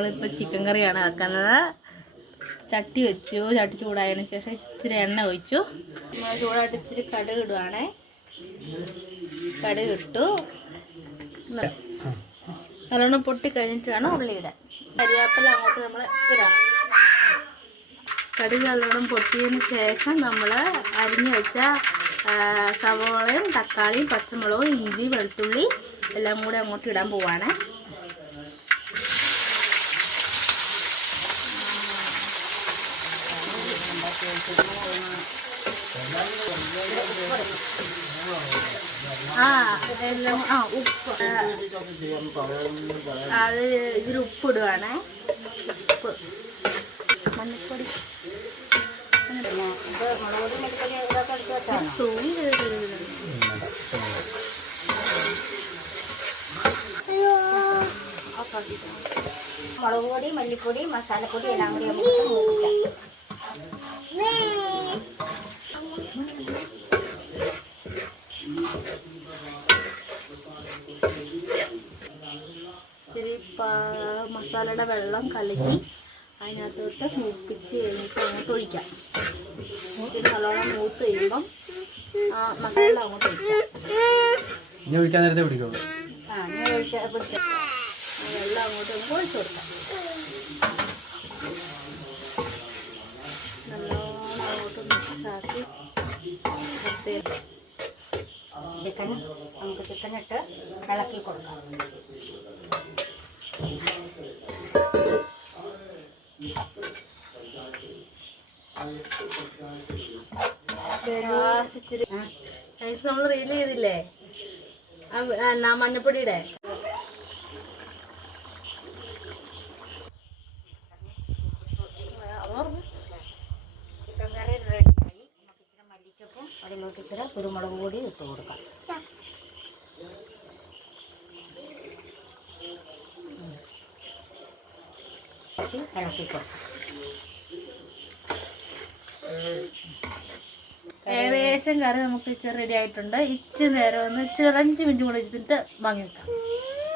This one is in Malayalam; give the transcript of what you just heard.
നമ്മളിപ്പോൾ ചിക്കൻ കറിയാണ് ആക്കുന്നത്. ചട്ടി വെച്ചു. ചട്ടി ചൂടായതിനു ശേഷം ഇച്ചിരി എണ്ണ ഒഴിച്ചു. നമ്മൾ ചൂടായിട്ട് ഇച്ചിരി കടുക് ഇടുവാണേ. കടുക് ഇട്ടു. നല്ലോണം പൊട്ടി കഴിഞ്ഞിട്ട് വേണം ഉള്ളി ഇടാൻ. കരിവേപ്പില അങ്ങോട്ട് നമ്മൾ ഇടാം. കടുക് നല്ലോണം പൊട്ടിയതിന് ശേഷം നമ്മൾ അരിഞ്ഞു വെച്ച സവോളയും തക്കാളിയും പച്ചമുളകും ഇഞ്ചി വെളുത്തുള്ളി എല്ലാം കൂടെ അങ്ങോട്ട് ഇടാൻ പോവാണ്. ഉപ്പ് അത് ഇതിൽ ഉപ്പിടുവാണേ. ഉപ്പ് മഞ്ഞപ്പൊടി മുളക് പൊടി മല്ലിപ്പൊടി മസാലപ്പൊടി എല്ലാം കൂടി നമുക്ക് മൂപ്പിക്കാം. ഇച്ചിരി മസാലയുടെ വെള്ളം കലക്കി അതിനകത്തോട്ട് മൂപ്പിച്ച് കഴിഞ്ഞിട്ട് അങ്ങോട്ട് ഒഴിക്കാം. മൂപ്പിച്ച് നല്ലോണം മൂത്ത് കഴിയുമ്പം മസാല അങ്ങോട്ട് ഒഴിക്കാം. ഒഴിക്കാൻ നേരത്തെ പിടിക്കുള്ളൂ. വെള്ളം അങ്ങോട്ട് നമുക്ക് ഒഴിച്ചു കൊടുക്കാം. നല്ലോണം അങ്ങോട്ട് മിക്സാക്കി നമുക്ക് ചിക്കനിട്ട് ഇളക്കി കൊടുക്കാം. നമ്മൾ റീൽ ചെയ്തില്ലേ മഞ്ഞപ്പൊടിയുടെ ചിക്കൻ കറി റെഡിയായി. നമുക്ക് ഇച്ചിരി മല്ലിച്ചപ്പും അതിലോട്ട് ഇച്ചിരി കുരുമുളക് പൊടി ഇട്ട് കൊടുക്കാം. ഇളക്കി കൊടുക്കാം. ഏകദേശം കറി നമുക്ക് ഇച്ചിരി റെഡി ആയിട്ടുണ്ട്. ഇച്ചിരി നേരം ഒന്ന് ഇച്ചിരി 5 മിനിറ്റ് കൂടെ വെച്ചിട്ട് വാങ്ങി വെക്കാം.